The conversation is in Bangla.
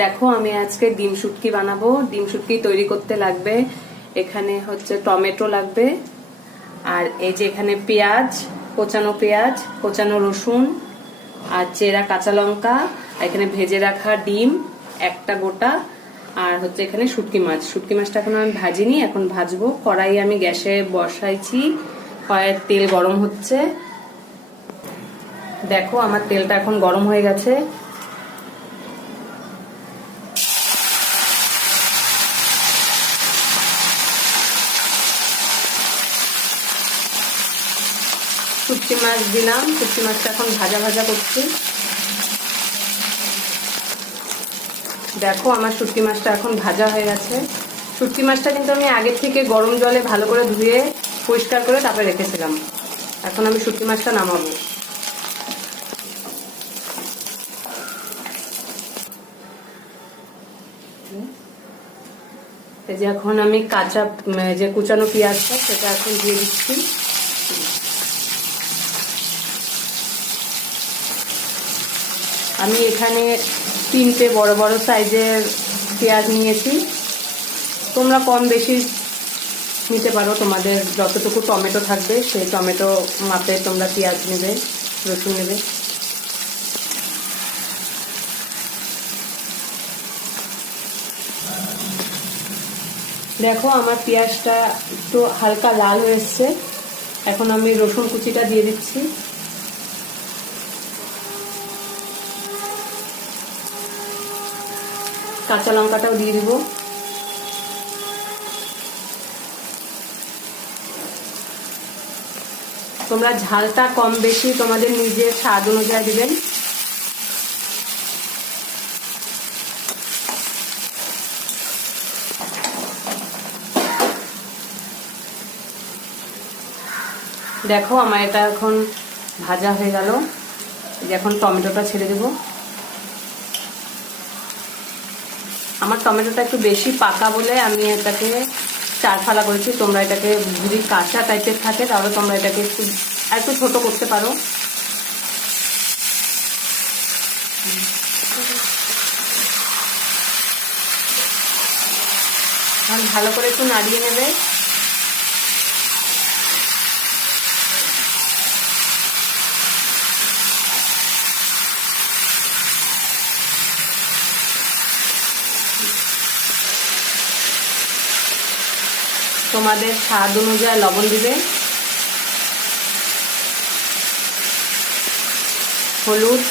দেখো আমি আজকে ডিম শুটকি বানাবো। ডিম শুটকি তৈরি করতে লাগবে এখানে হচ্ছে টমেটো লাগবে, আর এই যে এখানে পেঁয়াজ, কোচানো রসুন আর চেরা কাঁচা লঙ্কা, এখানে ভেজে রাখা ডিম একটা গোটা, আর হচ্ছে এখানে শুটকি মাছটা এখন আমি ভাজিনি, এখন ভাজবো। কড়াই আমি গ্যাসে বসাইছি, কড়াইয়ের তেল গরম হচ্ছে। দেখো আমার তেলটা এখন গরম হয়ে গেছে। শুটকি মাছ দিলাম, শুটকি মাছটা এখন ভাজা ভাজা করছি। দেখো আমার শুটকি মাছটা এখন ভাজা হয়ে গেছে। শুটকি মাছটা কিন্তু আমি আগে থেকে গরম জলে ভালো করে ধুয়ে পরিষ্কার করে তারপরে রেখেছিলাম। এখন আমি শুটকি মাছটা নামাবো। এই যে এখন আমি কাঁচা যে কুচানো পেঁয়াজটা সেটা এখন দিয়ে দিচ্ছি। আমি এখানে 3টে বড় বড় সাইজের পেঁয়াজ নিয়েছি। তোমরা কম বেশি নিতে পারো, তোমাদের যতটুকু টমেটো থাকবে সেই টমেটো মাপে তোমরা পেঁয়াজ নেবে, রসুন নেবে। দেখো আমার পেঁয়াজটা একটু হালকা লাল হয়ে এসছে। এখন আমি রসুন কুচিটা দিয়ে দিচ্ছি, কাঁচা লঙ্কাটাও দিয়ে দিব। তোমরা ঝালটা কম বেশি তোমাদের নিজের স্বাদ অনুযায়ী দিবেন। দেখো আমার এটা এখন ভাজা হয়ে গেল। এখন টমেটোটা ছেড়ে দেব। আমার টমেটোটা একটু বেশি পাকা বলে আমি এটাকে 4 ফালা করেছি। তোমরা এটাকে যদি কাঁচা টাইপের থাকে তাহলে তোমরা এটাকে একটু ছোট করতে পারো। ভালো করে একটু নাড়িয়ে নেবে। তোমাদের স্বাদ অনুযায়ী লবণ দিবে, হলুদ,